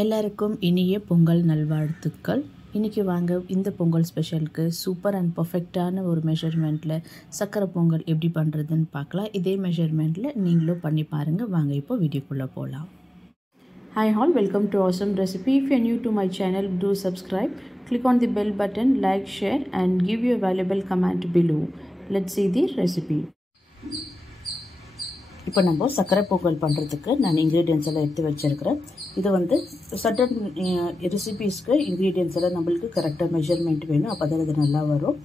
எல்லாருக்கும் இனிய பொங்கல் நல்வாழ்த்துக்கள். இன்றைக்கி வாங்க இந்த பொங்கல் ஸ்பெஷலுக்கு சூப்பர் அண்ட் பர்ஃபெக்டான ஒரு மெஷர்மெண்ட்டில் சக்கரை பொங்கல் எப்படி பண்ணுறதுன்னு பார்க்கலாம். இதே மெஷர்மெண்ட்டில் நீங்களும் பண்ணி பாருங்கள். வாங்க இப்போ வீடியோக்குள்ளே போகலாம். Hi all, welcome to Awesome Recipe. If you are new to my channel, do subscribe. Click on the bell button, like, share and give your valuable comment below. Let's see the recipe. இப்போ நம்ம சக்கரை பொங்கல் பண்ணுறதுக்கு நான் ingredients எல்லாம் எடுத்து வச்சுருக்கிறேன். இது வந்து சட்டன் ரெசிபீஸ்க்கு இன்க்ரீடியன்ஸ் எல்லாம் நம்மளுக்கு கரெக்டாக மெஷர்மெண்ட் வேணும், அப்போ தான் இது நல்லா வரும்.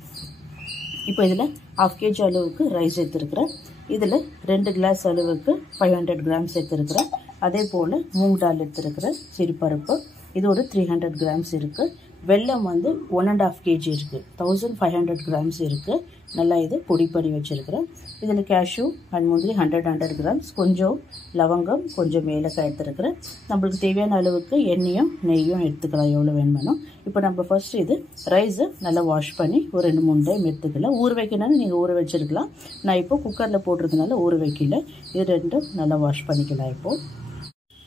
இப்போ இதில் 1/2 kg அளவுக்கு ரைஸ் எடுத்துருக்கிறேன். இதில் 2 கிளாஸ் அளவுக்கு 500 கிராம்ஸ் எடுத்துருக்கிறேன். அதே போல் மூங் தால் எடுத்துருக்கிறேன், சிறுபருப்பு இது ஒரு 300 கிராம்ஸ் இருக்குது. வெல்லம் வந்து 1.5 kg இருக்குது, 1500 கிராம்ஸ் இருக்குது. நல்லா இது பொடி பண்ணி வச்சுருக்கிறேன். இதில் கேஷ்யூ அண்ட் முந்திரி 100 கிராம்ஸ், கொஞ்சம் லவங்கம், கொஞ்சம் ஏலக்காய் எடுத்துருக்கிறேன். நம்மளுக்கு தேவையான அளவுக்கு எண்ணெயும் நெய்யும் எடுத்துக்கலாம், எவ்வளோ வேணுமானோ. இப்போ நம்ம ஃபஸ்ட்டு இது ரைஸை நல்லா வாஷ் பண்ணி ஒரு 2-3 டைம் எடுத்துக்கலாம். ஊற வைக்கணும்னு நீங்கள் ஊற வச்சுருக்கலாம். நான் இப்போ குக்கரில் போடுறதுனால ஊற வைக்கல. இது ரெண்டும் நல்லா வாஷ் பண்ணிக்கலாம். இப்போது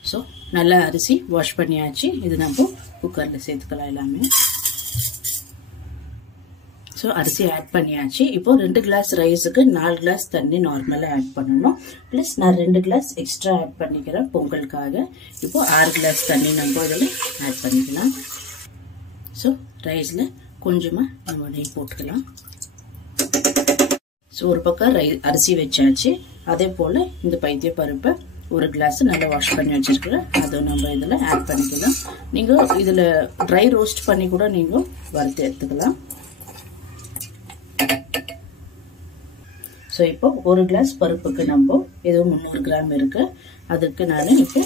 ஸோ நல்லா அரிசி வாஷ் பண்ணியாச்சு. இது நம்ம குக்கரில் சேர்த்துக்கலாம் எல்லாமே. ஸோ அரிசி ஆட் பண்ணியாச்சு. இப்போ 2 கிளாஸ் ரைஸுக்கு 4 கிளாஸ் தண்ணி நார்மலாக ஆட் பண்ணணும். ப்ளஸ் நான் 2 கிளாஸ் எக்ஸ்ட்ரா ஆட் பண்ணிக்கிறேன் பொங்கலுக்காக. இப்போ 6 கிளாஸ் தண்ணி நம்ம இதில் ஆட் பண்ணிக்கலாம். ஸோ ரைஸில் கொஞ்சமாக நம்ம நெய் போட்டுக்கலாம். ஸோ ஒரு பக்கம் அரிசி வச்சாச்சு. அதே போல் இந்த பைத்திய பருப்பை 1 கிளாஸ் நல்லா வாஷ் பண்ணி வச்சிருக்கிறேன், அதை நம்ம இதில் ஆட் பண்ணிக்கலாம். நீங்கள் இதில் ட்ரை ரோஸ்ட் பண்ணி கூட நீங்கள் வறுத்து எடுத்துக்கலாம். ஸோ இப்போ 1 கிளாஸ் பருப்புக்கு நம்ம ஏதோ 300 கிராம் இருக்குது. அதுக்கு நான் இப்போ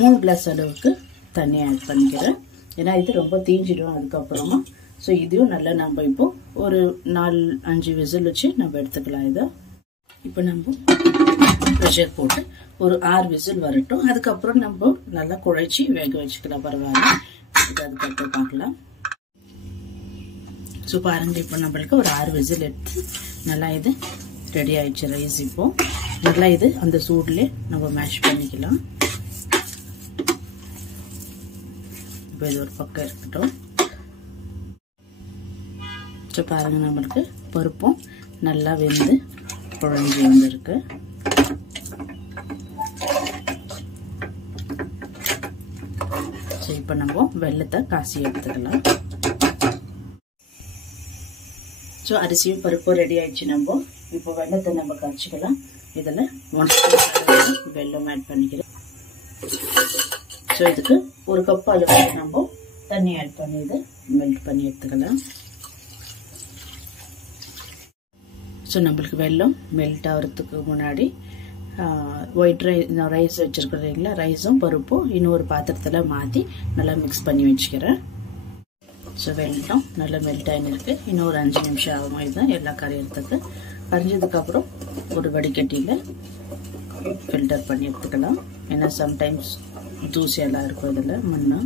3 கிளாஸ் அளவுக்கு தண்ணி ஆட் பண்ணிக்கிறேன். ஏன்னா இது ரொம்ப தீஞ்சிடும் அதுக்கப்புறமா. ஸோ இதையும் நல்லா நம்ம இப்போ ஒரு 4-5 விசில் வச்சு நம்ம எடுத்துக்கலாம். இதை இப்போ நம்ம ப்ரெஷர் போட்டு ஒரு 6 விசில் வரட்டும். அதுக்கப்புறம் நம்ம நல்லா குழைச்சி வேக வச்சுக்கலாம், பரவாயில்ல. இது அதுக்கப்புறம் பார்க்கலாம். ஸோ பாருங்கள், இப்போ நம்மளுக்கு ஒரு 6 விசில் எடுத்து நல்லா இது ரெடி ஆயிடுச்சு ரைஸ். இப்போ நல்லா இது அந்த சூட்லேயே நம்ம மேஷ் பண்ணிக்கலாம். இப்போ இது ஒரு பக்கம் இருக்கட்டும். ஸோ பாருங்கள், நம்மளுக்கு பருப்பும் நல்லா வெந்து குழஞ்சி வந்துருக்கு. ஸோ இப்போ நம்ம வெல்லத்தை காசி எடுத்துக்கலாம். ஸோ அரிசியும் பருப்பும் ரெடி ஆயிடுச்சு. நம்ம இப்போ வெல்லத்தை நம்ம கரைச்சிக்கலாம். இதில் 1 ஸ்பூன் வெல்லம் ஆட் பண்ணிக்கிறேன். ஸோ இதுக்கு 1 கப் அளவுக்கு நம்ம தண்ணி ஆட் பண்ணி இதை மெல்ட் பண்ணி எடுத்துக்கலாம். ஸோ நம்மளுக்கு வெல்லம் மெல்ட் ஆகிறதுக்கு முன்னாடி ஒயிட் ரைஸ் வச்சுருக்குறீங்களா, ரைஸும் பருப்பும் இன்னொரு பாத்திரத்தில் மாற்றி நல்லா மிக்ஸ் பண்ணி வச்சுக்கிறேன். ஸோ வெல்லம் நல்லா மெல்ட் ஆகிருக்கு. இன்னும் ஒரு 5 நிமிஷம் ஆகும் இதுதான் எல்லாம் கரையிறதுக்கு. கரைஞ்சதுக்கப்புறம் ஒரு வடிகட்டியில் ஃபில்டர் பண்ணி எடுத்துக்கலாம். ஏன்னா சம்டைம்ஸ் தூசியெல்லாம் இருக்கும் இதில், மண்ணு.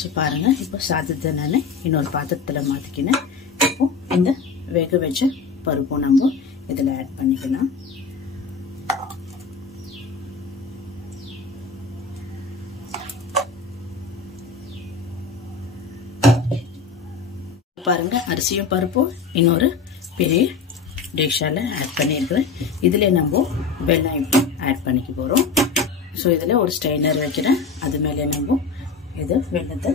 ஸோ பாருங்கள், இப்போ சாதத்தை நான் இன்னொரு பாத்திரத்தில் மாற்றிக்கினேன். இப்போ இந்த வேக வச்ச பருப்பும் நம்ம இதில் ஆட் பண்ணிக்கலாம். பாருங்க, அரிசியும் பருப்பும் இன்னொரு பெரிய டிஷ்ஷால் ஆட் பண்ணியிருக்கிறேன். இதில் நம்ம வெல்லம் இப்போ ஆட் பண்ணிக்க போகிறோம். ஸோ இதில் ஒரு ஸ்ட்ரைனர் வைக்கிறேன். அது மேலே நம்ம இது வெல்லத்தை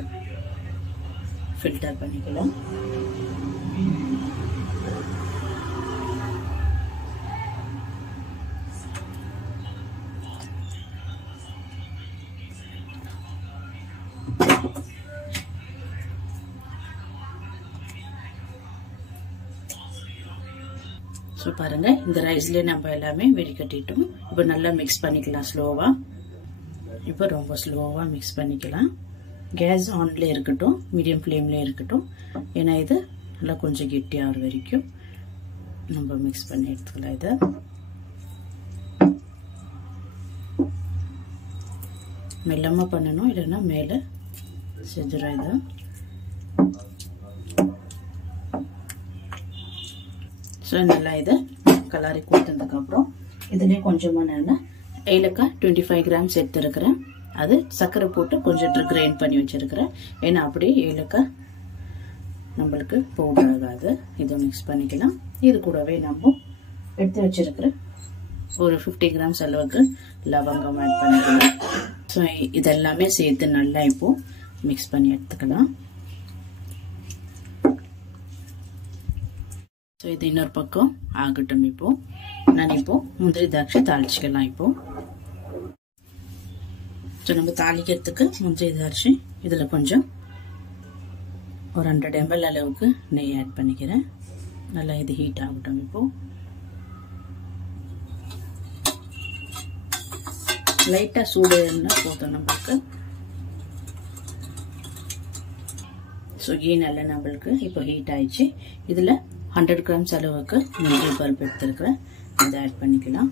ஃபில்டர் பண்ணிக்கலாம். ஸோ பாருங்கள், இந்த ரைஸ்லேயே நம்ம எல்லாமே வெடிக்கட்டிட்டோம். இப்போ நல்லா மிக்ஸ் பண்ணிக்கலாம் ஸ்லோவாக. இப்போ ரொம்ப ஸ்லோவாக மிக்ஸ் பண்ணிக்கலாம். கேஸ் ஆன்லேயே இருக்கட்டும், மீடியம் ஃப்ளேம்லேயே இருக்கட்டும். ஏன்னா இது நல்லா கொஞ்சம் கெட்டியாகிற வரைக்கும் நம்ம மிக்ஸ் பண்ணி எடுத்துக்கலாம். இதை மெல்லமாக பண்ணணும், இல்லைன்னா மேலே செஞ்சிடும். இதை ஸோ நல்லா இதை கலரி கொடுத்ததுக்கப்புறம் இதுலேயே கொஞ்சமாக நான் ஏலக்காய் 25 கிராம்ஸ் எடுத்துருக்கிறேன். அது சர்க்கரை போட்டு கொஞ்சம் கிரைண்ட் பண்ணி வச்சிருக்கிறேன். ஏன்னா அப்படியே ஏலக்காய் நம்மளுக்கு பவுடர் ஆகாது. இதை மிக்ஸ் பண்ணிக்கலாம். இது கூடவே நம்ம எடுத்து வச்சிருக்கிற ஒரு 50 கிராம்ஸ் அளவுக்கு லவங்கம் ஆட் பண்ணிக்கலாம். ஸோ இதெல்லாமே சேர்த்து நல்லா இப்போ மிக்ஸ் பண்ணி எடுத்துக்கலாம். ஸோ இது இன்னொரு பக்கம் ஆகட்டும். இப்போ நான் இப்போ முந்திரி திராட்சை தாளிச்சிக்கலாம். இப்போ ஸோ நம்ம தாளிக்கிறதுக்கு முந்திரி திராட்சை இதில் கொஞ்சம் ஒரு 100 ml அளவுக்கு நெய் ஆட் பண்ணிக்கிறேன். நல்லா இது ஹீட் ஆகட்டும். இப்போ லைட்டாக சூடு இருந்தால் போதும் நம்மளுக்கு. ஸோ கீ நல்லா நம்மளுக்கு இப்போ ஹீட் ஆயிடுச்சு. இதில் 100 கிராம்ஸ் அளவுக்கு முந்திரி பருப்பு எடுத்துருக்கிறேன். அதை ஆட் பண்ணிக்கலாம்.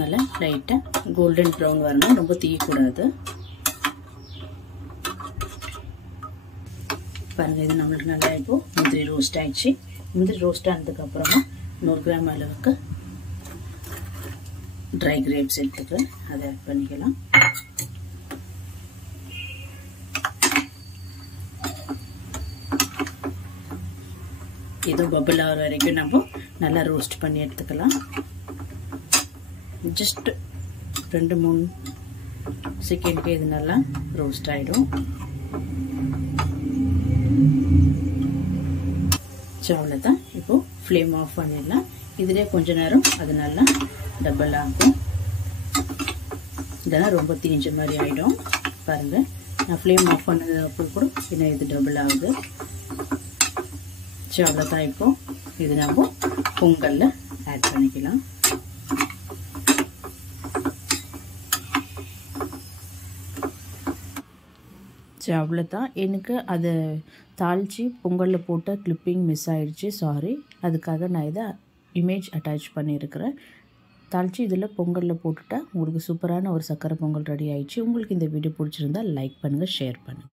நல்லா லைட்டாக கோல்டன் ப்ரௌன் வரணும், ரொம்ப தீயக்கூடாது. பாருங்கள், இது நம்மளுக்கு நல்லா இப்போ முந்திரி ரோஸ்ட் ஆயிடுச்சு. முந்திரி ரோஸ்ட் ஆனதுக்கப்புறமா 100 கிராம் அளவுக்கு ட்ரை கிரேப்ஸ் எடுத்துக்கிறேன். அதை ஆட் பண்ணிக்கலாம். இது பபிள் ஆகிற வரைக்கும் நம்ம நல்லா ரோஸ்ட் பண்ணி எடுத்துக்கலாம். ஜஸ்ட் 2-3 செகண்ட்க்கு இது நல்லா ரோஸ்ட் ஆகிடும். ஸோ அவ்வளோதான். இப்போது ஃப்ளேம் ஆஃப் பண்ணிடலாம். இதிலே கொஞ்ச நேரம் அது நல்லா டபுள் ஆகும். இதெல்லாம் ரொம்ப தீஞ்ச மாதிரி ஆகிடும். பாருங்கள், நான் ஃப்ளேம் ஆஃப் பண்ணது அப்புறம் கூட இன்னும் இது டபுள் ஆகுது. ஸோ அவ்வளோதான். இப்போது இது நம்ம பொங்கலில் ஆட் பண்ணிக்கலாம். ஸோ அவ்வளோதான். எனக்கு அதை தாளித்து பொங்கலில் போட்ட கிளிப்பிங் மிஸ் ஆகிடுச்சு, சாரி. அதுக்காக நான் இதை இமேஜ் அட்டாச் பண்ணியிருக்கிறேன். தாளித்து இதில் பொங்கலில் போட்டுட்டா உங்களுக்கு சூப்பரான ஒரு சக்கரை பொங்கல் ரெடி ஆயிடுச்சு. உங்களுக்கு இந்த வீடியோ பிடிச்சிருந்தா லைக் பண்ணுங்கள், ஷேர் பண்ணுங்கள்.